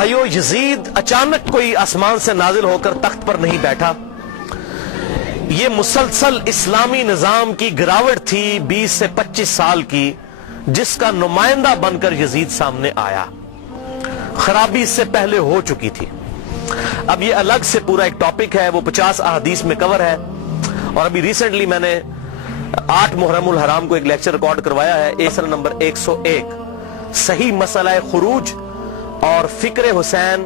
بھائیو، یزید اچانک کوئی آسمان سے نازل ہو کر تخت پر نہیں بیٹھا. یہ مسلسل اسلامی نظام کی گراوٹ تھی 20 سے 25 سال کی، جس کا نمائندہ بن کر یزید سامنے آیا. خرابی اس سے پہلے ہو چکی تھی. اب یہ الگ سے پورا ایک ٹاپک ہے، وہ 50 احادیث میں کور ہے. اور ابھی ریسنٹلی میں نے 8 محرم الحرام کو ایک لیکچر ریکارڈ کروایا ہے، ایسر نمبر 101، صحیح مسئلہ خروج اور فکر حسین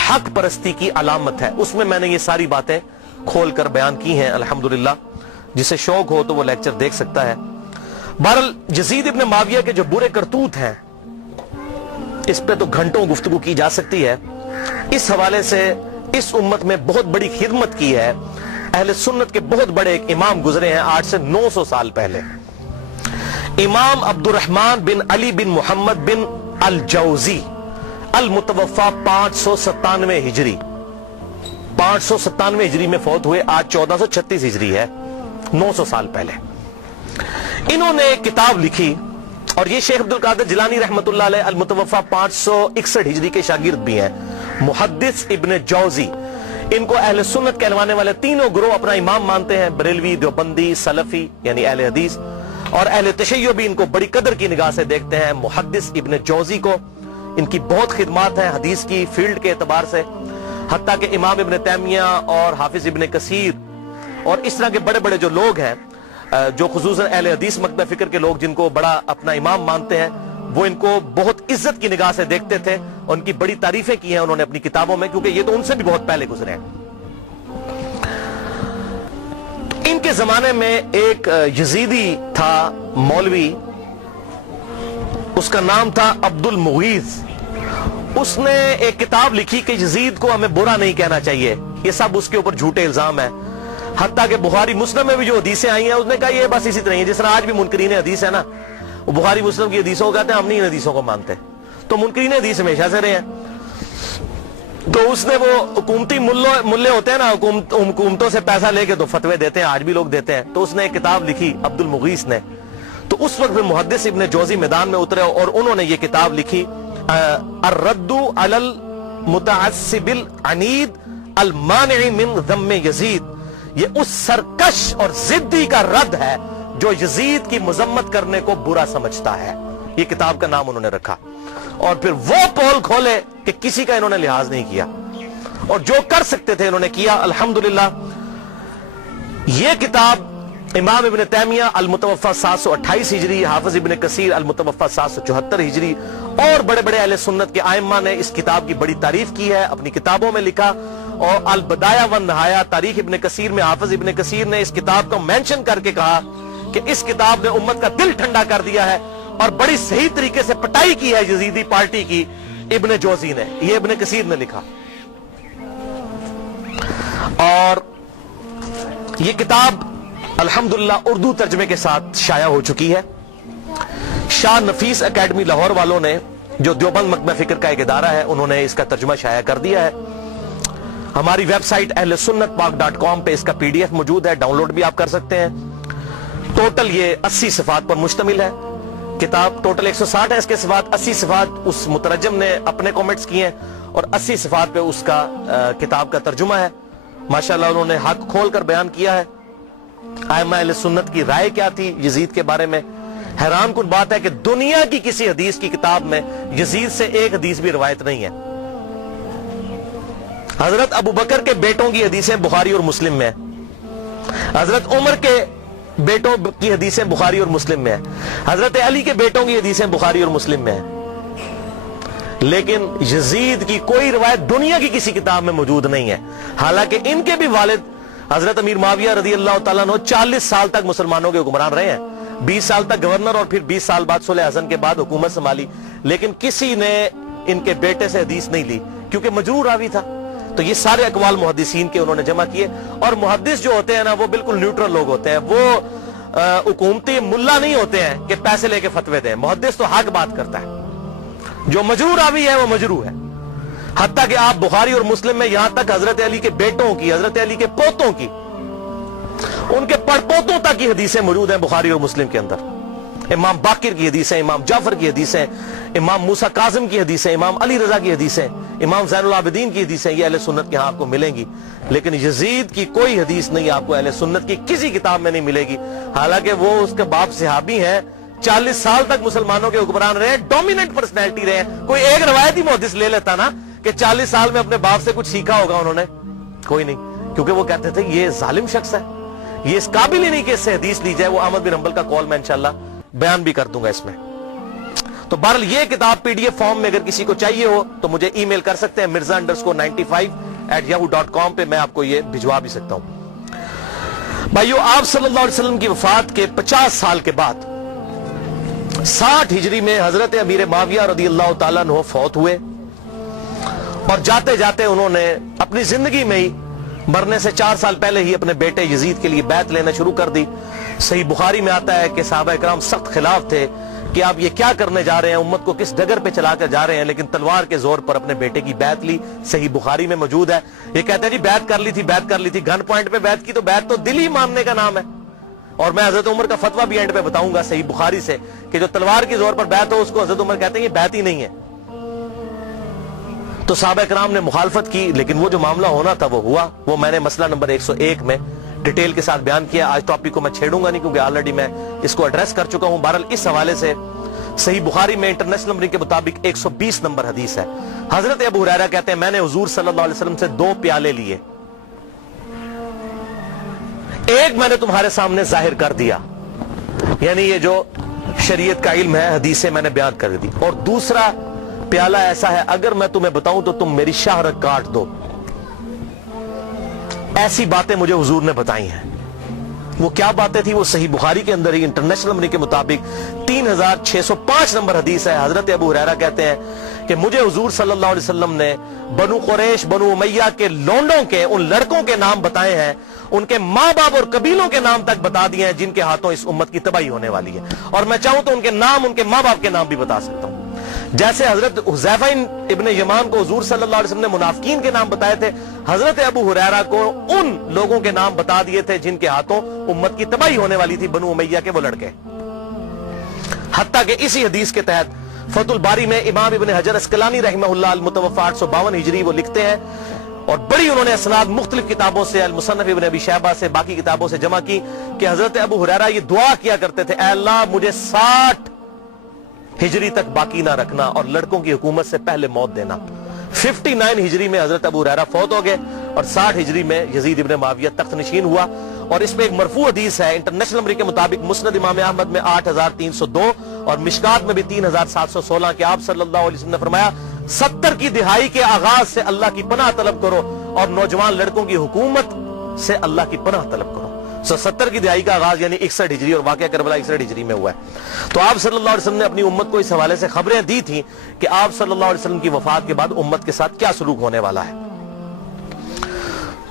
حق پرستی کی علامت ہے. اس میں میں نے یہ ساری باتیں کھول کر بیان کی ہیں الحمدللہ. جسے شوق ہو تو وہ لیکچر دیکھ سکتا ہے. بہرحال یزید ابن معاویہ کے جو برے کرتوت ہیں، اس پہ تو گھنٹوں گفتگو کی جا سکتی ہے. اس حوالے سے اس امت میں بہت بڑی خدمت کی ہے. اہل سنت کے بہت بڑے ایک امام گزرے ہیں آج سے 900 سال پہلے. امام عبد الرحمن بن علی بن محمد بن الجوزی، المتوفا 597 ہجری، 597 ہجری میں فوت ہوئے. آج 1436 ہجری ہے، 900 سال پہلے. انہوں نے ایک کتاب لکھی، اور یہ شیخ عبد القادر جیلانی رحمت اللہ علیہ المتوفا 561 ہجری کے شاگرد بھی ہیں، محدث ابن جوزی. ان کو اہل سنت کہلوانے والے تینوں گروہ اپنا امام مانتے ہیں، بریلوی، دیوبندی، سلفی یعنی اہل حدیث، اور اہل تشیع بھی ان کو بڑی قدر کی نگاہ سے دیکھتے ہیں. محدث ابن جوزی کو ان کی بہت خدمات ہیں حدیث کی فیلڈ کے اعتبار سے، حتیٰ کہ امام ابن تیمیہ اور حافظ ابن کثیر اور اس طرح کے بڑے بڑے جو لوگ ہیں، جو خصوصاً اہل حدیث مکتبہ فکر کے لوگ جن کو بڑا اپنا امام مانتے ہیں، وہ ان کو بہت عزت کی نگاہ سے دیکھتے تھے. ان کی بڑی تعریفیں کی ہیں انہوں نے اپنی کتابوں میں، کیونکہ یہ تو ان سے بھی بہت پہلے گزرے ہیں. ان کے زمانے میں ایک یزیدی تھا مولوی، اس کا نام تھا عبد المغیث. اس نے ایک کتاب لکھی کہ یزید کو ہمیں برا نہیں کہنا چاہیے، یہ سب اس کے اوپر جھوٹے الزام ہیں. حتیٰ کہ بخاری مسلم میں بھی جو حدیثیں آئی ہیں، اس نے کہا یہ بس اسی طرح ہے جس طرح آج بھی منکرین حدیث ہے نا، وہ بخاری مسلم کی حدیثوں کو کہتے ہیں ہم نہیں ان حدیثوں کو مانتے. تو منکرین حدیث ہمیشہ سے رہے ہیں. تو اس نے وہ حکومتی ملے ہوتے ہیں نا، حکومتوں سے پیسہ لے کے تو فتوے دیتے ہیں، آج بھی لوگ دیتے ہیں. تو اس نے ایک کتاب لکھی عبد المغیث نے. تو اس وقت میں محدث ابن جوزی میدان میں اترے اور انہوں نے یہ کتاب لکھی، الرد علی المتعصب العنید المانع من ذم یزید. یہ اس سرکش اور ضدی کا رد ہے جو یزید کی مذمت کرنے کو برا سمجھتا ہے. یہ کتاب کا نام انہوں نے رکھا. اور پھر وہ پول کھولے کہ کسی کا انہوں نے لحاظ نہیں کیا، اور جو کر سکتے تھے انہوں نے کیا. الحمدللہ یہ کتاب امام ابن تیمیہ المتوفا 728 ہجری، حافظ ابن کثیر المتوفا 774 ہجری اور بڑے بڑے اہل سنت کے ائمہ نے اس کتاب کی بڑی تعریف کی ہے، اپنی کتابوں میں لکھا. اور البدایہ والنہایہ تاریخ ابن کثیر میں حافظ ابن کثیر نے اس کتاب کو مینشن کر کے کہا کہ اس کتاب نے امت کا دل ٹھنڈا کر دیا ہے، اور بڑی صحیح طریقے سے پٹائی کی ہے یزیدی پارٹی کی ابن جوزی نے. یہ ابن کثیر نے لکھا. اور یہ کتاب الحمدللہ اردو ترجمے کے ساتھ شائع ہو چکی ہے. شاہ نفیس اکیڈمی لاہور والوں نے، جو دیوبند مکتبہ فکر کا ایک ادارہ ہے، انہوں نے اس کا ترجمہ شائع کر دیا ہے. ہماری ویب سائٹ ahlsunnatpak.com پہ اس کا PDF موجود ہے، ڈاؤن لوڈ بھی آپ کر سکتے ہیں. ٹوٹل یہ 80 صفحات پر مشتمل ہے کتاب. ٹوٹل 160 ہے اس کے صفحات. 80 صفحات اس مترجم نے اپنے کومنٹس کیے ہیں، اور 80 صفحات پہ اس کا کتاب کا ترجمہ ہے. ماشاءاللہ انہوں نے حق کھول کر بیان کیا ہے. ائمہ اہل سنت کی رائے کیا تھی یزید کے بارے میں. حیران کن بات ہے کہ دنیا کی کسی حدیث کی کتاب میں یزید سے ایک حدیث بھی روایت نہیں ہے. حضرت ابو بکر کے بیٹوں کی حدیثیں بخاری اور مسلم میں ہیں. حضرت عمر کے بیٹوں کی حدیثیں بخاری اور مسلم میں ہیں. حضرت علی کے بیٹوں کی حدیثیں بخاری اور مسلم میں ہیں. لیکن یزید کی کوئی روایت دنیا کی کسی کتاب میں موجود نہیں ہے. حالانکہ ان کے بھی والد حضرت امیر معاویہ رضی اللہ تعالیٰ عنہ 40 سال تک مسلمانوں کے حکمران رہے ہیں، 20 سال تک گورنر، اور پھر 20 سال بعد صلح حسن کے بعد حکومت سنبھالی. لیکن کسی نے ان کے بیٹے سے حدیث نہیں لی، کیونکہ مجروح راوی تھا. تو یہ سارے اقوال محدثین کے انہوں نے جمع کیے. اور محدث جو ہوتے ہیں نا، وہ بالکل نیوٹرل لوگ ہوتے ہیں. وہ حکومتی ملا نہیں ہوتے ہیں کہ پیسے لے کے فتوے دیں. محدث تو حق بات کرتا ہے. جو مجروح راوی ہے وہ مجروح ہے. حتیٰ کہ آپ بخاری اور مسلم میں یہاں تک حضرت علی کے بیٹوں کی، حضرت علی کے پوتوں کی، ان کے پڑپوتوں تک کی حدیثیں موجود ہیں بخاری اور مسلم کے اندر. امام باقر کی حدیثیں، امام جعفر کی حدیثیں، امام موسیٰ کاظم کی حدیثیں، امام علی رضا کی حدیثیں، امام زین العابدین کی حدیثیں، یہ اہل سنت کے ہاں آپ کو ملیں گی. لیکن یزید کی کوئی حدیث نہیں آپ کو اہل سنت کی کسی کتاب میں نہیں ملے گی. حالانکہ وہ اس کے باپ صحابی ہیں، 40 سال تک مسلمانوں کے حکمران رہے، ڈومیننٹ پرسنالٹی رہے. کوئی ایک روایتی محدث لے لیتا نا کہ 40 سال میں اپنے باپ سے کچھ سیکھا ہوگا انہوں نے، کوئی نہیں. کیونکہ وہ کہتے تھے یہ ظالم شخص ہے، یہ اس قابل ہی نہیں کہ اس سے حدیث لی جائے. وہ احمد بن حنبل کا قول میں انشاءاللہ بیان بھی کر دوں گا اس میں. تو بہرحال یہ کتاب پی ڈی ایف فارم میں اگر کسی کو چاہیے ہو تو مجھے ای میل کر سکتے ہیں mirza_95@yahoo.com پہ، میں آپ کو یہ بھجوا بھی سکتا ہوں. بھائیو، آپ صلی اللہ علیہ وسلم کی وفات کے 50 سال کے بعد 60 ہجری میں حضرت امیر معاویہ رضی اللہ تعالیٰ عنہ فوت ہوئے، اور جاتے جاتے انہوں نے اپنی زندگی میں ہی مرنے سے 4 سال پہلے ہی اپنے بیٹے یزید کے لیے بیعت لینا شروع کر دی. صحیح بخاری میں آتا ہے کہ صحابہ کرام سخت خلاف تھے کہ آپ یہ کیا کرنے جا رہے ہیں، امت کو کس ڈگر پہ چلا کر جا رہے ہیں، لیکن تلوار کے زور پر اپنے بیٹے کی بیعت لی. صحیح بخاری میں موجود ہے. یہ کہتے ہیں جی بیعت کر لی تھی، گن پوائنٹ پہ بیعت کی، تو بیعت تو دل ہی ماننے کا نام ہے. اور میں حضرت عمر کا فتویٰ بھی اینڈ پہ بتاؤں گا صحیح بخاری سے کہ جو تلوار کے زور پر بیعت ہو اس کو حضرت عمر کہتے ہیں یہ بیعت ہی نہیں ہے. تو صحابہ کرام نے مخالفت کی، لیکن وہ جو معاملہ ہونا تھا وہ ہوا. وہ میں نے مسئلہ نمبر 101 میں ڈیٹیل کے ساتھ بیان کیا. آج ٹاپک کو میں چھیڑوں گا نہیں کیونکہ آلریڈی میں اس کو ایڈریس کر چکا ہوں. بہرحال اس حوالے سے صحیح بخاری میں انٹرنیشنل نمبر کے مطابق 120 نمبر حدیث ہے. حضرت ابو ہریرہ کہتے ہیں میں نے حضور صلی اللہ علیہ وسلم سے 2 پیالے لیے، ایک میں نے تمہارے سامنے ظاہر کر دیا، یعنی یہ جو شریعت کا علم ہے، حدیثیں میں نے بیان کر دی، اور دوسرا پیالہ ایسا ہے اگر میں تمہیں بتاؤں تو تم میری شہرت کاٹ دو. ایسی باتیں مجھے حضور نے بتائی ہیں. وہ کیا باتیں تھی؟ وہ صحیح بخاری کے اندر ہی انٹرنیشنل نمبر کے مطابق 3605 نمبر حدیث ہے. حضرت ابو ہریرہ کہتے ہیں کہ مجھے حضور صلی اللہ علیہ وسلم نے بنو قریش، بنو امیہ کے لونڈوں کے ان لڑکوں کے نام بتائے ہیں، ان کے ماں باپ اور قبیلوں کے نام تک بتا دیے ہیں جن کے ہاتھوں اس امت کی تباہی ہونے والی ہے. اور میں چاہوں تو ان کے نام، ان کے ماں باپ کے نام بھی بتا سکتا ہوں. جیسے حضرت حذیفہ ابن یمان کو حضور صلی اللہ علیہ وسلم نے منافقین کے نام بتائے تھے، حضرت ابو ہریرہ کو ان لوگوں کے نام بتا دیے تھے جن کے ہاتھوں امت کی تباہی ہونے والی تھی، بنو امیہ کے وہ لڑکے. حتیٰ کہ اسی حدیث کے تحت فتح الباری میں امام ابن حجر اسقلانی رحمہ اللہ المتوفی 852 ہجری وہ لکھتے ہیں، اور بڑی انہوں نے اسناد مختلف کتابوں سے، المصنف ابن ابی شیبہ سے، باقی کتابوں سے جمع کی کہ حضرت ابو ہریرہ یہ دعا کیا کرتے تھے، اے اللہ مجھے 60 ہجری تک باقی نہ رکھنا اور لڑکوں کی حکومت سے پہلے موت دینا. 59 ہجری میں حضرت ابو ہریرہ فوت ہو گئے، اور 60 ہجری میں یزید ابن معاویہ تخت نشین ہوا. اور اس میں ایک مرفوع حدیث ہے انٹرنیشنل نمبر کے مطابق مسند امام احمد میں 8302 اور مشکات میں بھی 3716 کہ آپ صلی اللہ علیہ وسلم نے فرمایا 70 کی دہائی کے آغاز سے اللہ کی پناہ طلب کرو اور نوجوان لڑکوں کی حکومت سے اللہ کی پناہ طلب کرو. 70 کی دہائی کا آغاز یعنی 61 ہجری، اور واقعہ کربلا 61 ہجری میں ہوا ہے. تو آپ صلی اللہ علیہ وسلم نے اپنی امت کو اس حوالے سے خبریں دی تھیں کہ آپ صلی اللہ علیہ وسلم کی وفات کے بعد امت کے ساتھ کیا سلوک ہونے والا ہے.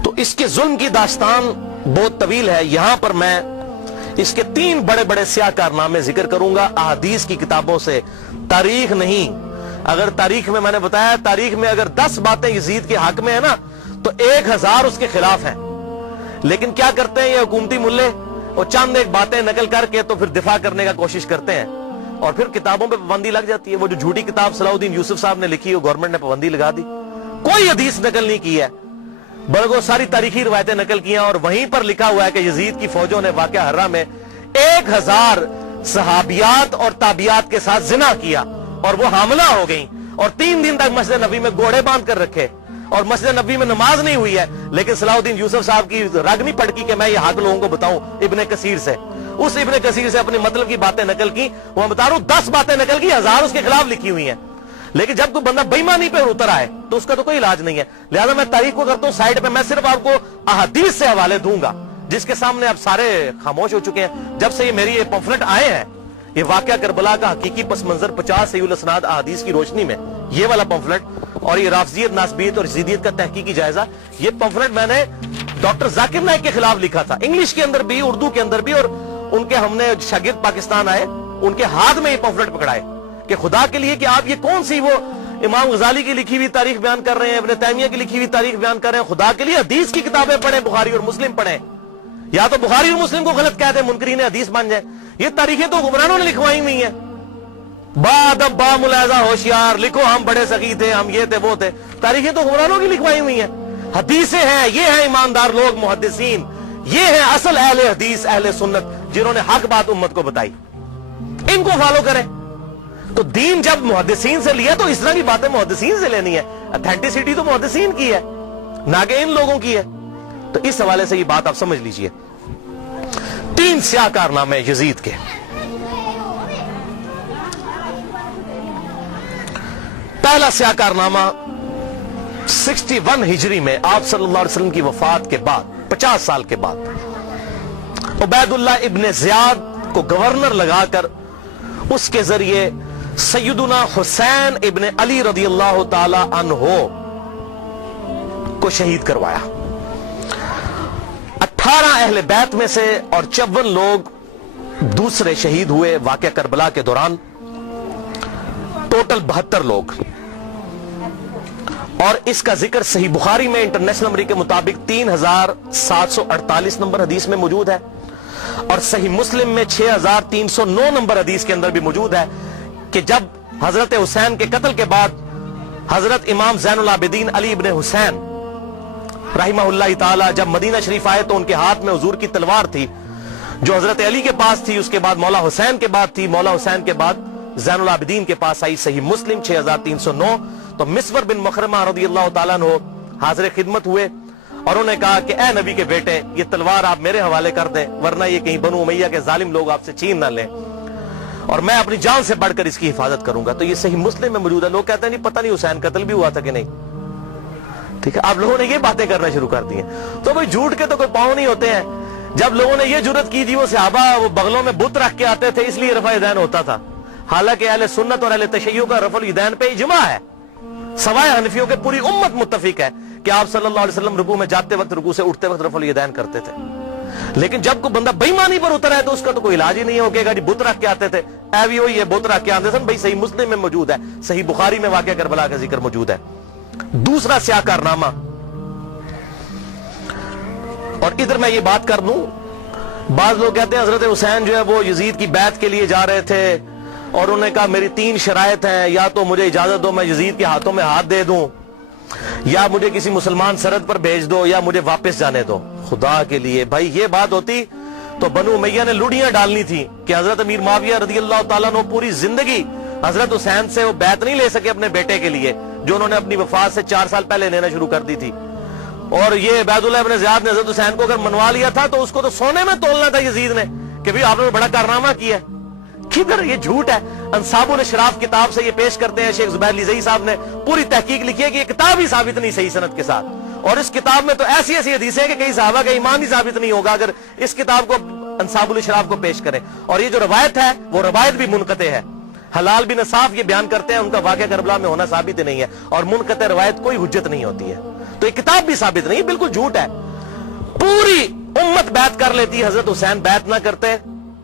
تو اس کے ظلم کی داستان بہت طویل ہے. یہاں پر میں اس کے 3 بڑے بڑے سیاہ کارنامے ذکر کروں گا احادیث کی کتابوں سے، تاریخ نہیں. اگر تاریخ میں نے بتایا تاریخ میں اگر 10 باتیں یزید کے حق میں ہیں نا تو 1000 اس کے خلاف ہیں. لیکن کیا کرتے ہیں یہ حکومتی ملے، اور چند ایک باتیں نقل کر کے تو پھر دفاع کرنے کا کوشش کرتے ہیں، اور پھر کتابوں پہ پابندی لگ جاتی ہے. وہ جو جھوٹی کتاب صلاح الدین یوسف صاحب نے لکھی، وہ گورنمنٹ نے پابندی لگا دی. کوئی حدیث نقل نہیں کی ہے، بلکہ ساری تاریخی روایتیں نقل کی ہیں، اور وہیں پر لکھا ہوا ہے کہ یزید کی فوجوں نے واقعہ ہرہ میں 1000 صحابیات اور تابعیات کے ساتھ زنا کیا، اور وہ حاملہ ہو گئیں، اور 3 دن تک مسجد نبوی میں گھوڑے باندھ کر رکھے، اور مسجد نبوی میں نماز نہیں ہوئی ہے. لیکن صلاح الدین یوسف صاحب کی رگ نہیں پڑکی کہ میں یہ حق لوگوں کو بتاؤں. ابن کثیر سے، اس ابن کثیر سے اپنی مطلب کی باتیں نقل کی. وہ بتا رہا ہوں 10 باتیں نقل کی، 1000 اس کے خلاف لکھی ہوئی ہیں. لیکن جب کوئی بندہ بے ایمانی پہ اتر آئے تو اس کا تو کوئی علاج نہیں ہے. لہذا میں تاریخ کو کرتا ہوں سائڈ پہ، میں صرف آپ کو احادیث سے حوالے دوں گا جس کے سامنے اب سارے خاموش ہو چکے ہیں. جب سے یہ میری یہ پمفلٹ آئے ہیں، یہ واقعہ کربلا کا حقیقی پس منظر 50 صحیح الاسناد احادیث کی روشنی میں، یہ والا پمفلٹ، اور یہ رافضیت، ناسبیت اور یزیدیت کا تحقیقی جائزہ، یہ پمفلٹ میں نے ڈاکٹر ذاکر نائک کے خلاف لکھا تھا، انگلش کے اندر بھی، اردو کے اندر بھی. اور ان کے ہم نے شاگرد پاکستان آئے، ان کے ہاتھ میں یہ پمفلٹ پکڑائے کہ خدا کے لیے کہ آپ یہ کون سی وہ امام غزالی کی لکھی ہوئی تاریخ بیان کر رہے ہیں، ابن تیمیہ کی لکھی ہوئی تاریخ بیان کر رہے ہیں. خدا کے لیے حدیث کی کتابیں پڑھیں، بخاری اور مسلم پڑھیں، یا تو بخاری اور مسلم کو غلط کہہ دیں، منکرین حدیث بن جائیں، یہ تاریخیں تو حکمرانوں نے لکھوائی ہوئی ہیں، بادب با ملاحظہ ہوشیار لکھو ہم بڑے سخی تھے، ہم یہ تھے وہ تھے، تاریخیں تو حکمرانوں کی لکھوائی ہوئی ہیں۔ حدیثیں ہیں، یہ ہیں ایماندار لوگ محدثین، یہ ہیں اصل اہل حدیث اہل سنت جنہوں نے حق بات امت کو بتائی، ان کو فالو کریں۔ تو دین جب محدثین سے لیا تو اس طرح کی باتیں محدثین سے لینی ہے، اتھینٹسٹی تو محدثین کی ہے نہ کہ ان لوگوں کی ہے۔ تو اس حوالے سے یہ بات آپ سمجھ لیجئے۔ 3 سیاہ کارنامے یزید کے۔ پہلا سیاہ کارنامہ 61 ہجری میں آپ صلی اللہ علیہ وسلم کی وفات کے بعد 50 سال کے بعد عبید اللہ ابن زیاد کو گورنر لگا کر اس کے ذریعے سیدنا حسین ابن علی رضی اللہ تعالی عنہ کو شہید کروایا۔ 18 اہل بیت میں سے اور 54 لوگ دوسرے شہید ہوئے واقعہ کربلا کے دوران، ٹوٹل 72 لوگ۔ اور اس کا ذکر صحیح بخاری میں انٹرنیشنل نمبر کے مطابق 3748 نمبر حدیث میں موجود ہے، اور صحیح مسلم میں 6309 نمبر حدیث کے اندر بھی موجود ہے کہ جب حضرت حسین کے قتل کے بعد حضرت امام زین العابدین علی ابن حسین رحمہ اللہ تعالی جب مدینہ شریف آئے تو ان کے ہاتھ میں حضور کی تلوار تھی جو حضرت علی کے پاس تھی، اس کے بعد مولا حسین کے بعد تھی، مولا حسین کے بعد زین العابدین کے پاس آئی۔ صحیح مسلم 6309۔ تو مسور بن مخرمہ رضی اللہ تعالیٰ عنہ حاضر خدمت ہوئے اور انہوں نے کہا کہ اے نبی کے بیٹے، یہ تلوار آپ میرے حوالے کر دیں ورنہ یہ کہیں بنو امیہ کے ظالم لوگ آپ سے چھین نہ لیں، اور میں اپنی جان سے بڑھ کر اس کی حفاظت کروں گا۔ تو یہ صحیح مسلم میں موجود ہے۔ لوگ کہتے ہیں نہیں پتہ نہیں حسین قتل بھی ہوا تھا کہ نہیں، ٹھیک ہے، آپ لوگوں نے یہ باتیں کرنا شروع کر دی ہیں۔ تو بھئی جھوٹ کے تو کوئی پاؤں نہیں ہوتے ہیں۔ جب لوگوں نے یہ جرات کی تھی وہ صحابہ وہ بغلوں میں بت رکھ کے آتے تھے اس لیے رفع یدین ہوتا تھا، حالانکہ اہل سنت اور اہل تشیع کا رفع الیدین پہ اجماع ہے، سوائے حنفیوں کے پوری امت متفق ہے کہ آپ صلی اللہ علیہ وسلم رکوع میں جاتے وقت رکوع سے اٹھتے وقت رفع الیدین کرتے تھے۔ لیکن جب کوئی بندہ بے ایمانی پر اتر ہے تو اس کا تو کوئی علاج ہی نہیں ہو کہ جی بت رکھ کے آتے تھے، اے بھی وہی ہے بت رکھ کے آتے تھے۔ بھائی صحیح مسلم میں موجود ہے، صحیح بخاری میں واقعہ کربلا کا ذکر موجود ہے۔ دوسرا سیاہ کارنامہ، اور ادھر میں یہ بات کر دوں، بعض لوگ کہتے ہیں حضرت حسین جو ہے وہ یزید کی بیعت کے لیے جا رہے تھے اور انہوں نے کہا میری 3 شرائط ہیں، یا تو مجھے اجازت دو میں یزید کے ہاتھوں میں ہاتھ دے دوں، یا مجھے کسی مسلمان سرحد پر بھیج دو، یا مجھے واپس جانے دو۔ خدا کے لیے بھائی یہ بات ہوتی تو بنو امیہ نے لڑیاں ڈالنی تھی کہ حضرت امیر معاویہ رضی اللہ تعالیٰ عنہ پوری زندگی حضرت حسین سے وہ بیعت نہیں لے سکے اپنے بیٹے کے لیے جو انہوں نے اپنی وفات سے 4 سال پہلے لینا شروع کر دی تھی، اور یہ عبید اللہ ابن زیاد نے حضرت حسین کو اگر منوا لیا تھا تو اس کو تو سونے میں تولنا تھا یزید نے کہ بھی آپ نے بڑا کارنامہ کیا ہے۔ کدھر یہ جھوٹ ہے۔ انصاب الاشراف کتاب سے یہ پیش کرتے ہیں، شیخ زبیر لیزئی صاحب نے پوری تحقیق لکھی ہے کہ یہ کتاب ہی ثابت نہیں صحیح سند کے ساتھ، اور اس کتاب میں تو ایسی ایسی حدیثیں ہیں کہ کئی صحابہ کا ایمان ہی ثابت نہیں ہوگا اگر اس کتاب کو انصاب الاشراف کو پیش کریں، اور یہ جو روایت ہے وہ روایت بھی منقطع ہے۔ حلال بن صاف یہ بیان کرتے ہیں ان کا واقعہ کربلا میں ہونا ثابت نہیں ہے، اور منقطع روایت کوئی حجت نہیں ہوتی ہے، تو یہ کتاب بھی ثابت نہیں، بالکل جھوٹ ہے۔ پوری امت بیعت کر لیتی، حضرت حسین بیعت نہ کرتے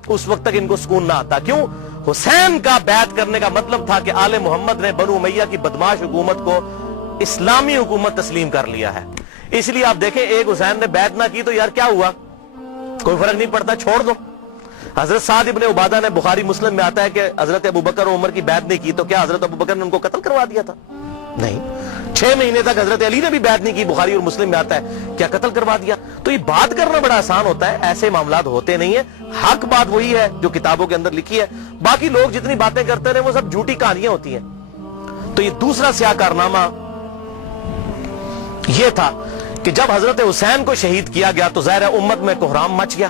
اس وقت تک ان کو سکون نہ آتا۔ کیوں؟ حسین کا بیعت کرنے کا مطلب تھا کہ آل محمد نے بنو امیہ کی بدماش حکومت کو اسلامی حکومت تسلیم کر لیا ہے۔ اس لیے آپ دیکھیں ایک حسین نے بیعت نہ کی تو یار کیا ہوا، کوئی فرق نہیں پڑتا، چھوڑ دو۔ حضرت سعد ابن عبادہ نے بخاری مسلم میں آتا ہے کہ حضرت ابوبکر و عمر کی بیعت نہیں کی تو کیا حضرت ابوبکر نے ان کو قتل کروا دیا تھا؟ نہیں۔ 6 مہینے تک حضرت علی نے بھی بیعت نہیں کی، بخاری اور مسلم میں آتا ہے، کیا قتل کروا دیا؟ تو یہ بات کرنا بڑا آسان ہوتا ہے، ایسے معاملات ہوتے نہیں ہیں۔ حق بات وہی ہے جو کتابوں کے اندر لکھی ہے، باقی لوگ جتنی باتیں کرتے رہے وہ سب جھوٹی کہانیاں ہوتی ہیں۔ تو یہ دوسرا سیاہ کارنامہ یہ تھا کہ جب حضرت حسین کو شہید کیا گیا تو ظاہر ہے امت میں کوہرام مچ گیا،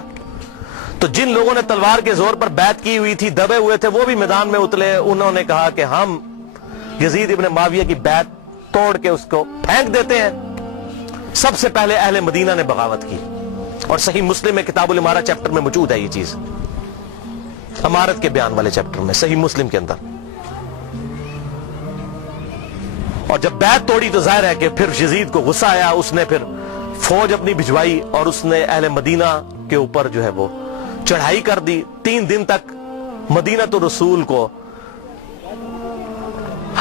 تو جن لوگوں نے تلوار کے زور پر بیعت کی ہوئی تھی، دبے ہوئے تھے، وہ بھی میدان میں اترے۔ انہوں نے کہا کہ ہم یزید ابن معاویہ کی بیعت توڑ کے اس کو پھینک دیتے ہیں۔ سب سے پہلے اہل مدینہ نے بغاوت کی، اور صحیح مسلم میں کتاب الامارہ چیپٹر میں موجود ہے یہ چیز، امارت کے بیان والے چیپٹر میں صحیح مسلم کے اندر۔ اور جب بیعت توڑی تو ظاہر ہے کہ پھر یزید کو غصہ آیا، اس نے پھر فوج اپنی بھجوائی اور اس نے اہل مدینہ کے اوپر جو ہے وہ چڑھائی کر دی۔ 3 دن تک مدینہ تو رسول کو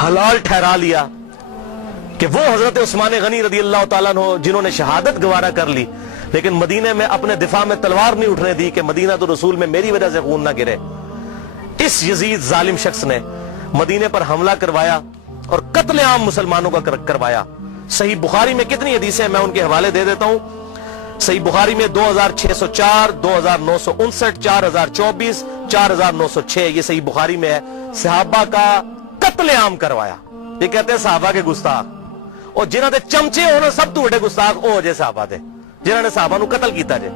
حلال ٹھہرا لیا کہ وہ حضرت عثمان غنی رضی اللہ تعالیٰ عنہ جنہوں نے شہادت گوارا کر لی، لیکن مدینے میں اپنے دفاع میں تلوار نہیں اٹھنے دی کہ مدینہ تو رسول میں میری وجہ سے خون نہ گرے. اس یزید ظالم شخص نے مدینے پر حملہ کروایا اور قتل عام مسلمانوں کا کروایا. صحیح بخاری میں کتنی حدیثیں میں ان کے حوالے دے دیتا ہوں. صحیح بخاری میں 2604, 2959, 4024, 4906 یہ صحیح بخاری میں ہے. صحابہ کا قتل عام کروایا. یہ کہتے ہیں صحابہ کے گستاخ, اور جنہاں دے چمچے ہونے سب تو بڑے گستاخ او جے صحابہ دے جنہاں نے صحابہ نو قتل کیتا جے.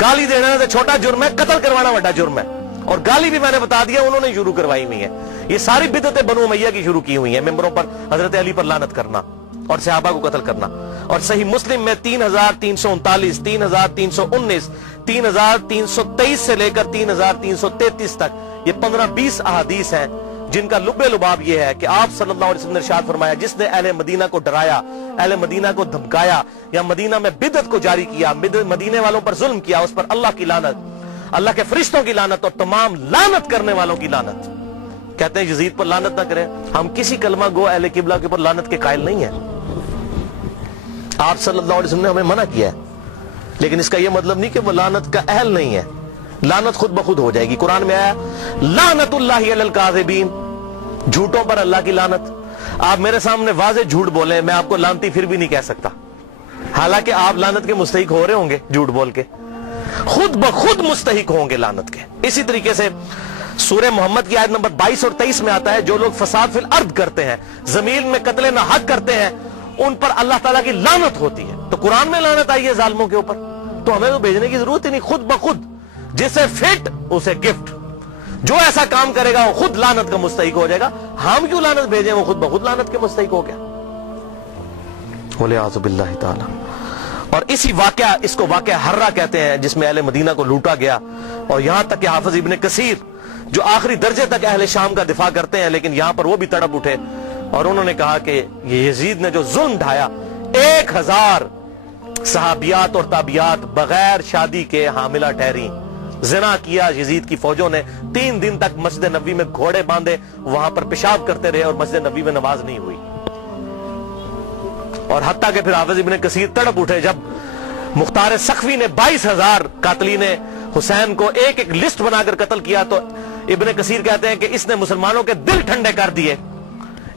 گالی دینا تے چھوٹا جرم ہے, قتل کروانا بڑا جرم ہے. اور گالی بھی میں نے بتا دیا انہوں نے شروع کروائی ہوئی ہے. یہ ساری بدعتیں بنو امیہ کی شروع کی ہوئی ہیں, ممبروں پر حضرت علی پر لعنت کرنا اور صحابہ کو قتل کرنا. اور صحیح مسلم میں 3339, 3319, 3323 سے لے کر 3333 تک یہ 15-20 احادیث ہیں جن کا لب لباب یہ ہے کہ آپ صلی اللہ علیہ وسلم نے ارشاد فرمایا, جس نے اہل مدینہ کو ڈرایا, اہل مدینہ کو دھمکایا یا مدینہ میں بدعت کو جاری کیا, مدینے والوں پر ظلم کیا, اس پر اللہ کی لعنت, اللہ کے فرشتوں کی لعنت اور تمام لعنت کرنے والوں کی لعنت. کہتے ہیں یزید پر لعنت نہ کریں. ہم کسی کلمہ گو اہل قبلہ کے اوپر لعنت کے قائل نہیں ہیں. آپ صلی اللہ علیہ وسلم نے ہمیں منع کیا ہے, لیکن اس کا یہ مطلب نہیں کہ وہ لعنت کا اہل نہیں ہے. لعنت خود بخود ہو جائے گی. قرآن میں آیا لعنت اللہ علی الکاذبین, جھوٹوں پر اللہ کی لعنت. آپ میرے سامنے واضح جھوٹ بولیں, میں آپ کو لعنتی پھر بھی نہیں کہہ سکتا, حالانکہ آپ لعنت کے مستحق ہو رہے ہوں گے. جھوٹ بول کے خود بخود مستحق ہوں گے لعنت کے. اسی طریقے سے سورہ محمد کی آیت نمبر 22 اور 23 میں آتا ہے, جو لوگ فساد فی الارض کرتے ہیں, زمین میں قتل نہ حق کرتے ہیں, ان پر اللہ تعالیٰ کی لعنت ہوتی ہے. تو قرآن میں لعنت آئی ہے ظالموں کے اوپر, تو ہمیں تو بھیجنے کی ضرورت ہی نہیں. خود بخود جسے فٹ اسے گفٹ, جو ایسا کام کرے گا وہ خود لعنت کا مستحق ہو جائے گا. ہم کیوں لعنت بھیجیں, وہ خود بخود لعنت کے مستحق ہو گیا. وَلِعَاذُ بِاللَّهِ تعالی. اور اسی واقعہ, اس کو واقعہ حرہ کہتے ہیں, جس میں اہل مدینہ کو لوٹا گیا. اور یہاں تک کہ حافظ ابن کثیر جو آخری درجے تک اہل شام کا دفاع کرتے ہیں, لیکن یہاں پر وہ بھی تڑپ اٹھے اور انہوں نے کہا کہ یہ یزید نے جو ظلم ڈھایا, 1000 صحابیات اور تابعیات بغیر شادی کے حاملہ ٹھہری, زنا کیا یزید کی فوجوں نے. 3 دن تک مسجد نبوی میں گھوڑے باندھے وہاں پر پیشاب کرتے رہے اور مسجد نبوی میں نماز نہیں ہوئی. اور حتیٰ کہ پھر حافظ ابن کثیر تڑپ اٹھے جب مختار سقفی نے 22,000 قاتلین حسین کو ایک ایک لسٹ بنا کر قتل کیا, تو ابن کثیر کہتے ہیں کہ اس نے مسلمانوں کے دل ٹھنڈے کر دیے.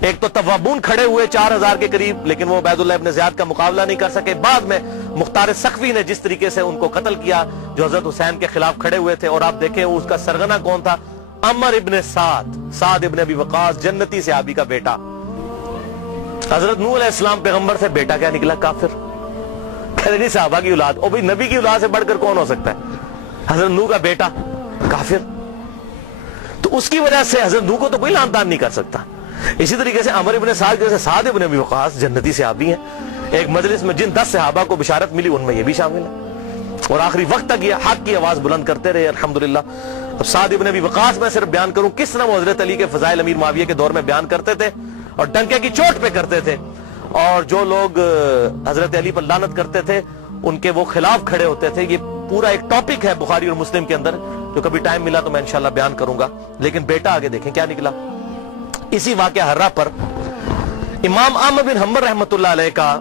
ایک تو توابون کھڑے ہوئے 4000 کے قریب, لیکن وہ عبید اللہ ابن زیاد کا مقابلہ نہیں کر سکے. بعد میں مختار سقفی نے جس طریقے سے ان کو قتل کیا جو حضرت حسین کے خلاف کھڑے ہوئے تھے, اور آپ دیکھیں اس کا سرغنہ کون تھا, عمر ابن سعد ابن ابی وقاص, جنتی صحابی کا بیٹا. حضرت نوح علیہ السلام پیغمبر سے بیٹا کیا نکلا, کافر. کہتے نہیں صحابہ کی اولاد, او بھئی نبی کی اولاد سے بڑھ کر کون ہو سکتا ہے, حضرت نوح کا بیٹا کافر. تو اس کی وجہ سے حضرت نوح کو تو کوئی لعن طعن نہیں کر سکتا. اسی طریقے سے عمر ابن سعد جیسے سعد ابن ابی وقاص جنتی صحابی ہیں. ایک مجلس میں جن 10 صحابہ کو بشارت ملی ان میں یہ بھی شامل ہے, اور آخری وقت تک یہ حق کی آواز بلند کرتے رہے الحمدللہ. اب سعد ابن ابی وقاص میں صرف بیان کروں کس طرح وہ حضرت علی کے فضائل امیر معاویہ کے دور میں بیان کرتے تھے اور ڈنکے کی چوٹ پہ کرتے تھے, اور جو لوگ حضرت علی پر لعنت کرتے تھے ان کے وہ خلاف کھڑے ہوتے تھے. یہ پورا ایک ٹاپک ہے بخاری اور مسلم کے اندر, جو کبھی ٹائم ملا تو میں انشاءاللہ بیان کروں گا. لیکن بیٹا آگے دیکھیں کیا نکلا. اسی واقعہ حرہ پر امام احمد بن حنبل رحمۃ اللہ علیہ کا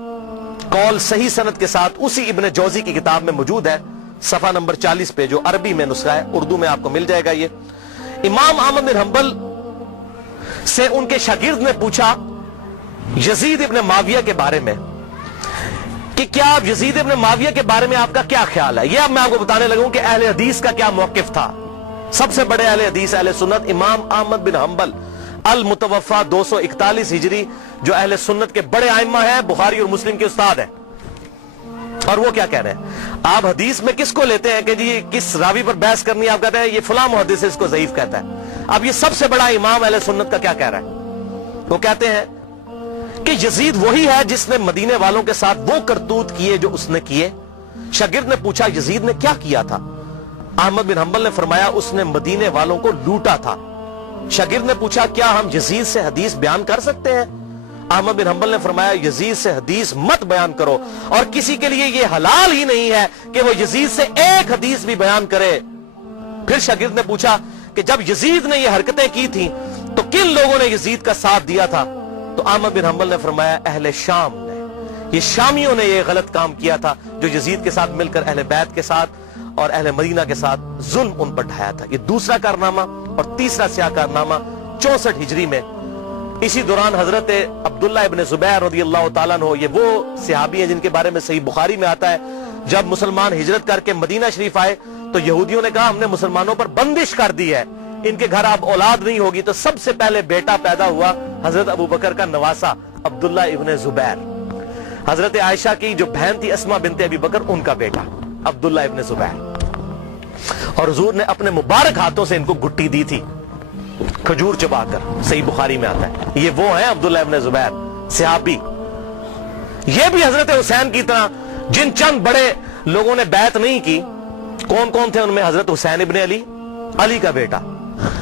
قول صحیح سند کے ساتھ اسی ابن جوزی کی کتاب میں موجود ہے, صفحہ نمبر 40 پہ, جو عربی میں نسخہ ہے, اردو میں آپ کو مل جائے گا. یہ امام احمد بن حنبل سے ان کے شاگرد نے پوچھا یزید ابن معاویہ کے بارے میں کہ کیا یزید ابن معاویہ کے بارے میں آپ کا کیا خیال ہے. یہ اب میں آپ کو بتانے لگوں کہ اہل حدیث کا کیا موقف تھا. سب سے بڑے اہل حدیث اہل سنت امام احمد بن حنبل المتوفا 241 ہجری, جو اہل سنت کے بڑے ائمہ ہیں, بخاری اور مسلم کے استاد ہیں. اور وہ کیا کہہ رہے ہیں, آپ حدیث میں کس کو لیتے ہیں کہ جی کس راوی پر بحث کرنی ہے, آپ کہتے ہیں یہ فلاں محدث اس کو ضعیف کہتا ہے. اب یہ سب سے بڑا امام اہل سنت کا کیا کہہ رہا ہے, وہ کہتے ہیں کہ یزید وہی ہے جس نے مدینے والوں کے ساتھ وہ کرتوت کیے جو اس نے کیے. شاگرد نے پوچھا یزید نے کیا کیا تھا. احمد بن حنبل نے فرمایا اس نے مدینے والوں کو لوٹا تھا. شاگرد نے پوچھا کیا ہم یزید سے حدیث بیان کر سکتے ہیں. احمد بن حنبل نے فرمایا یزید سے حدیث مت بیان کرو, اور کسی کے لیے یہ حلال ہی نہیں ہے کہ وہ یزید سے ایک حدیث بھی بیان کرے. پھر شاگرد نے پوچھا کہ جب یزید نے یہ حرکتیں کی تھیں تو کن لوگوں نے یزید کا ساتھ دیا تھا. تو احمد بن حنبل نے فرمایا اہل شام نے. یہ شامیوں نے یہ غلط کام کیا تھا جو یزید کے ساتھ مل کر اہل بیت کے ساتھ اور اہل مدینہ کے ساتھ ظلم ان پر ڈھایا تھا. یہ دوسرا کارنامہ. اور تیسرا سیاہ کارنامہ 64 ہجری میں اسی دوران حضرت عبداللہ ابن زبیر رضی اللہ تعالیٰ عنہ، یہ وہ صحابی ہیں جن کے بارے میں صحیح بخاری میں آتا ہے جب مسلمان ہجرت کر کے مدینہ شریف آئے تو یہودیوں نے کہا ہم نے مسلمانوں پر بندش کر دی ہے، ان کے گھر اب اولاد نہیں ہوگی. تو سب سے پہلے بیٹا پیدا ہوا حضرت ابو بکر کا نواسا عبداللہ ابن زبیر. حضرت عائشہ کی جو بہن تھی اسما بنت ابی بکر، ان کا بیٹا عبداللہ ابن زبیر. اور حضور نے اپنے مبارک ہاتھوں سے ان کو گٹی دی تھی کھجور چبا کر، صحیح بخاری میں آتا ہے. یہ وہ ہیں عبداللہ ابن زبیر صحابی. یہ بھی حضرت حسین کی طرح جن چند بڑے لوگوں نے بیعت نہیں کی. کون کون تھے ان میں؟ حضرت حسین ابن علی کا بیٹا،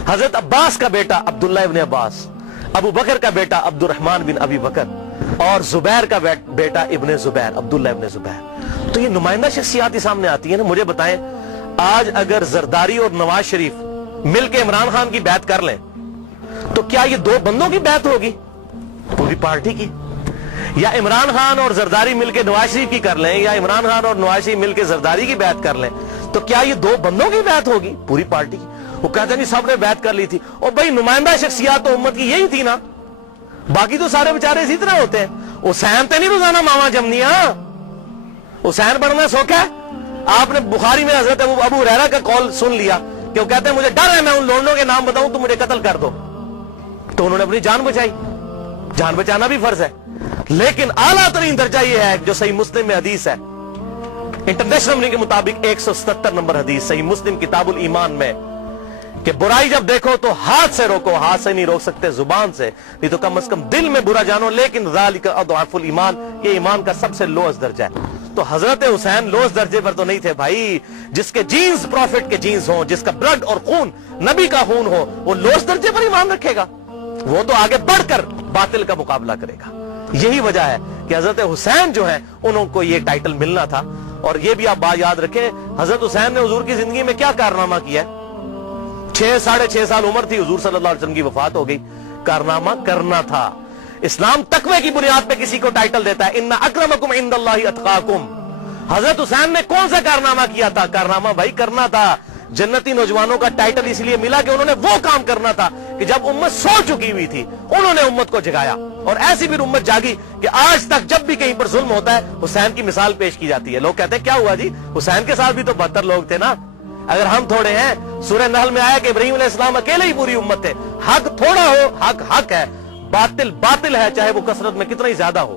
حضرت عباس کا بیٹا عبداللہ ابن عباس، ابو بکر کا بیٹا عبد الرحمن بن ابی بکر، اور زبیر کا بیٹا ابن زبیر عبداللہ ابن زبیر. تو یہ نمائندہ شخصیات ہی سامنے آتی ہیں نا. مجھے بتائیں آج اگر زرداری اور نواز شریف مل کے عمران خان کی بیعت کر لیں تو کیا یہ دو بندوں کی بیعت ہوگی؟ پوری پارٹی کی. یا عمران خان اور زرداری مل کے نواز شریف کی کر لیں، یا عمران خان اور نواز شریف مل کے زرداری کی بیعت کر لیں تو کیا یہ دو بندوں کی بیعت ہوگی؟ پوری پارٹی کی. وہ کہتے ہیں سب نے بیعت کر لی تھی. اور بھائی نمائندہ شخصیات تو امت کی یہی تھی نا، باقی تو سارے بیچارے اسی طرح ہوتے ہیں. حسین تے نہیں روزانہ ماما جمنیاں. حسین بننا سوکھ ہے. آپ نے بخاری میں حضرت ابو ہریرہ کا قول سن لیا کہ وہ کہتے ہیں مجھے ڈر ہے میں ان لوگوں کے نام بتاؤں تو مجھے قتل کر دو. تو انہوں نے اپنی جان بچائی. جان بچانا بھی فرض ہے، لیکن اعلیٰ ترین درجہ یہ ہے جو صحیح مسلم میں حدیث ہے، انٹرنیشنل نمبر کے مطابق 177 نمبر حدیث صحیح مسلم کتاب الایمان میں، کہ برائی جب دیکھو تو ہاتھ سے روکو. ہاتھ سے نہیں روک سکتے، زبان سے، نہیں تو کم از کم دل میں برا جانو. لیکن ذالک اضعف الایمان، یہ ایمان کا سب سے لوئسٹ درجہ ہے. تو حضرت حسین لوئسٹ درجے پر تو نہیں تھے بھائی. جس کے جینز پروفٹ کے جینز ہوں، جس کا بلڈ اور خون نبی کا خون ہو، وہ لوئسٹ درجے پر ایمان رکھے گا؟ وہ تو آگے بڑھ کر باطل کا مقابلہ کرے گا. یہی وجہ ہے کہ حضرت حسین جو ہیں انہوں کو یہ ٹائٹل ملنا تھا. اور یہ بھی آپ بات یاد رکھیں، حضرت حسین نے حضور کی زندگی میں کیا کارنامہ کیا ہے؟ 6.5 سال عمر تھی، حضور صلی اللہ علیہ وسلم کی وفات ہو گئی. کارنامہ کرنا تھا. اسلام تقوی کی بنیاد پہ کسی کو ٹائٹل دیتا ہے، ان اکرمکم عند اللہ اتقاکم. حضرت حسین نے کون سا کارنامہ کیا تھا؟ کارنامہ بھائی کرنا تھا. جنتی نوجوانوں کا ٹائٹل اس لیے ملا کہ انہوں نے وہ کام کرنا تھا کہ جب امت سو چکی ہوئی تھی انہوں نے امت کو جگایا. اور ایسی بھی امت جاگی کہ آج تک جب بھی کہیں پر ظلم ہوتا ہے حسین کی مثال پیش کی جاتی ہے. لوگ کہتے ہیں کیا ہوا جی، حسین کے ساتھ بھی تو 72 لوگ تھے نا. اگر ہم تھوڑے ہیں، سورہ نحل میں آیا کہ ابراہیم علیہ السلام اکیلے ہی پوری امت تھے. حق تھوڑا ہو، حق حق ہے، باطل باطل ہے، چاہے وہ کثرت میں کتنا ہی زیادہ ہو.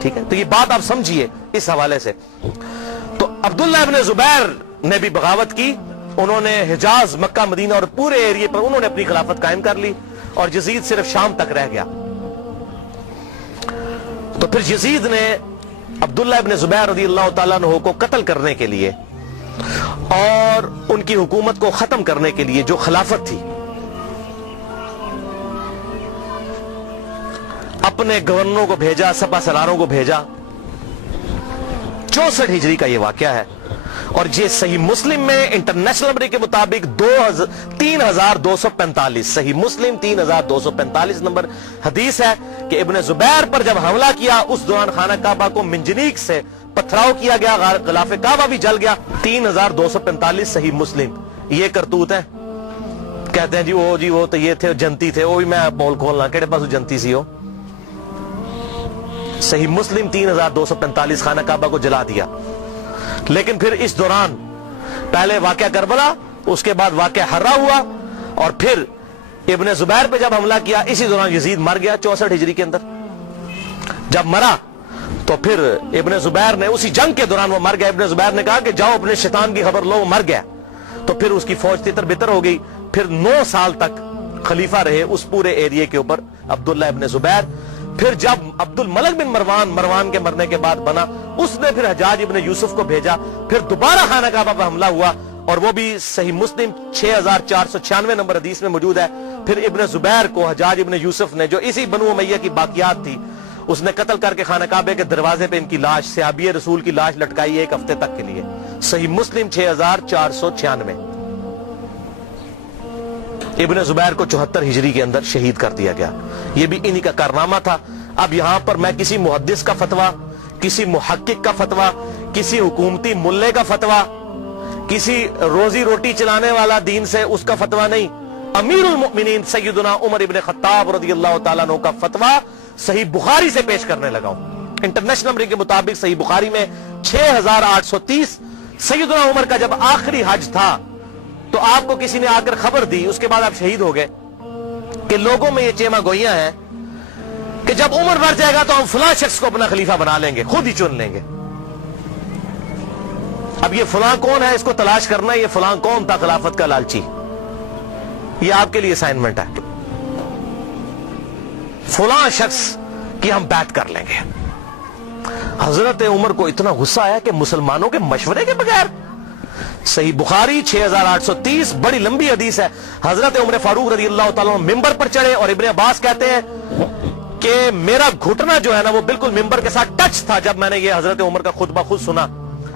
ٹھیک ہے، تو یہ بات آپ سمجھیے اس حوالے سے. تو عبداللہ ابن زبیر نے بھی بغاوت کی. انہوں نے حجاز، مکہ، مدینہ اور پورے ایریے پر انہوں نے اپنی خلافت قائم کر لی اور یزید صرف شام تک رہ گیا. تو پھر یزید نے عبداللہ ابن زبیر رضی اللہ تعالیٰ عنہ کو قتل کرنے کے لیے اور ان کی حکومت کو ختم کرنے کے لیے جو خلافت تھی، اپنے گورنروں کو بھیجا، سپہ سالاروں کو بھیجا. 64 ہجری کا یہ واقعہ ہے. اور یہ صحیح مسلم میں انٹرنیشنل نمبر کے مطابق 3245 صحیح مسلم 3245 نمبر حدیث ہے کہ ابن زبیر پر جب حملہ کیا اس دوران خانہ کعبہ کو منجنیق سے پتھراؤ کیا گیا، غلاف کعبہ بھی جل گیا. 3245 صحیح مسلم. یہ کرتوت ہے. کہتے ہیں جی وہ تو یہ تھے جنتی تھے. وہ بھی میں پول کھولنا کہڑے پاس جنتی سی ہو. صحیح مسلم 3245 خانہ کعبہ کو جلا دیا. لیکن پھر اس دوران پہلے واقعہ کربلا، اس کے بعد واقعہ حرہ ہوا، اور پھر ابن زبیر پہ جب حملہ کیا اسی دوران یزید مر گیا 64 ہجری کے اندر. جب مرا تو پھر ابن زبیر نے اسی جنگ کے دوران وہ مر گیا. ابن زبیر نے کہا کہ جاؤ اپنے شیطان کی خبر لو، وہ مر گیا. تو پھر اس کی فوج تتر بتر ہو گئی. پھر 9 سال تک خلیفہ رہے اس پورے ایریے کے اوپر عبداللہ ابن زبیر. پھر جب عبد الملک بن مروان کے مرنے کے بعد بنا، اس نے پھر حجاج ابن یوسف کو بھیجا. پھر دوبارہ خانہ کعبہ پر حملہ ہوا، اور وہ بھی صحیح مسلم 6496 نمبر حدیث میں موجود ہے. پھر ابن زبیر کو حجاج ابن یوسف نے، جو اسی بنو امیہ کی باقیات تھی، اس نے قتل کر کے خانہ کعبے کے دروازے پہ ان کی لاش، صحابی رسول کی لاش لٹکائی 1 ہفتے تک کے لیے. صحیح مسلم 6496. ابن زبیر کو 74 ہجری کے اندر شہید کر دیا گیا. یہ بھی انہی کا کارنامہ تھا. اب یہاں پر میں کسی محدث کا فتویٰ کسی محقق کا فتویٰ، کسی حکومتی ملے کا فتویٰ، کسی روزی روٹی چلانے والا دین سے اس کا فتویٰ نہیں، امیر المؤمنین سیدنا عمر ابن خطاب رضی اللہ تعالیٰ عنہ کا فتویٰ صحیح بخاری سے پیش کرنے لگا ہوں۔ انٹرنیشنل نمبر کے مطابق صحیح بخاری میں 6830، سیدنا عمر کا جب آخری حج تھا تو آپ کو کسی نے آ کر خبر دی، اس کے بعد آپ شہید ہو گئے، کہ لوگوں میں یہ چیما گوئیاں ہیں کہ جب عمر مر جائے گا تو ہم فلاں شخص کو اپنا خلیفہ بنا لیں گے، خود ہی چن لیں گے۔ اب یہ فلاں کون ہے، اس کو تلاش کرنا ہے، یہ فلاں کون تھا خلافت کا لالچی۔ یہ آپ کے لیے اسائنمنٹ ہے، فلاں شخص کی ہم بیعت کر لیں گے۔ حضرت عمر کو اتنا غصہ آیا کہ مسلمانوں کے مشورے کے بغیر، صحیح بخاری 6830، بڑی لمبی حدیث ہے، حضرت عمر فاروق رضی اللہ تعالیٰ عنہ ممبر پر چڑھے اور ابن عباس کہتے ہیں کہ میرا گھٹنا جو ہے نا وہ بالکل ممبر کے ساتھ ٹچ تھا جب میں نے یہ حضرت عمر کا خطبہ خود سنا،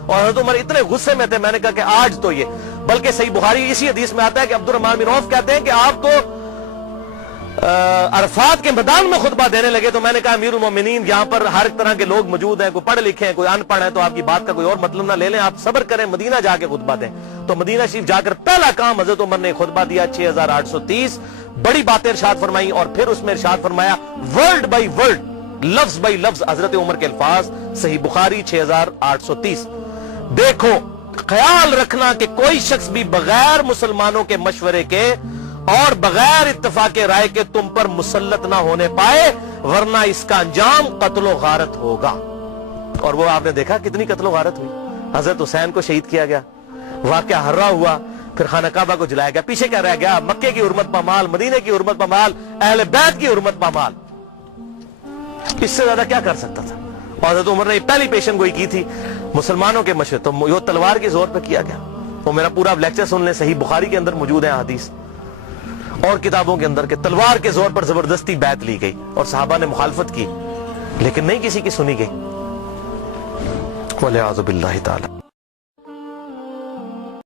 اور حضرت عمر اتنے غصے میں تھے، میں نے کہا کہ آج تو یہ، بلکہ صحیح بخاری اسی حدیث میں آتا ہے کہ عبد الرحمن بن عوف کہتے ہیں کہ آپ تو عرفات کے میدان میں خطبہ دینے لگے، تو میں نے کہا امیر المومنین یہاں پر ہر طرح کے لوگ موجود ہیں، کوئی پڑھے لکھے ہیں، کوئی ان پڑھ ہے، تو آپ کی بات کا کوئی اور مطلب نہ لے لیں، آپ صبر کریں، مدینہ جا کے خطبہ دیں۔ تو مدینہ شریف جا کر پہلا کام حضرت عمر نے خطبہ دیا 6830، بڑی باتیں ارشاد فرمائی، اور پھر اس میں ارشاد فرمایا ورڈ بائی ورڈ، لفظ بائی لفظ حضرت عمر کے الفاظ، صحیح بخاری 6830۔ دیکھو، خیال رکھنا کہ کوئی شخص بھی بغیر مسلمانوں کے مشورے کے اور بغیر اتفاق رائے کے تم پر مسلط نہ ہونے پائے، ورنہ اس کا انجام قتل و غارت ہوگا۔ اور وہ آپ نے دیکھا کتنی قتل و غارت ہوئی، حضرت حسین کو شہید کیا گیا، واقعہ ہررا ہوا، پھر خانہ کعبہ کو جلایا گیا، پیچھے کیا رہ گیا؟ مکے کی حرمت پامال، مدینے کی حرمت پامال، اہل بیت کی حرمت پامال۔ اس سے زیادہ کیا کر سکتا تھا؟ اور حضرت عمر نے پہلی پیشن گوئی کی تھی مسلمانوں کے مشورے، تو یہ تلوار کے زور پہ کیا گیا۔ وہ میرا پورا لیکچر سن لیں، صحیح بخاری کے اندر موجود ہے حدیث اور کتابوں کے اندر، کہ تلوار کے زور پر زبردستی بیعت لی گئی اور صحابہ نے مخالفت کی، لیکن نہیں کسی کی سنی گئی۔ وَلِعَاذُ بِاللَّهِ تعالی۔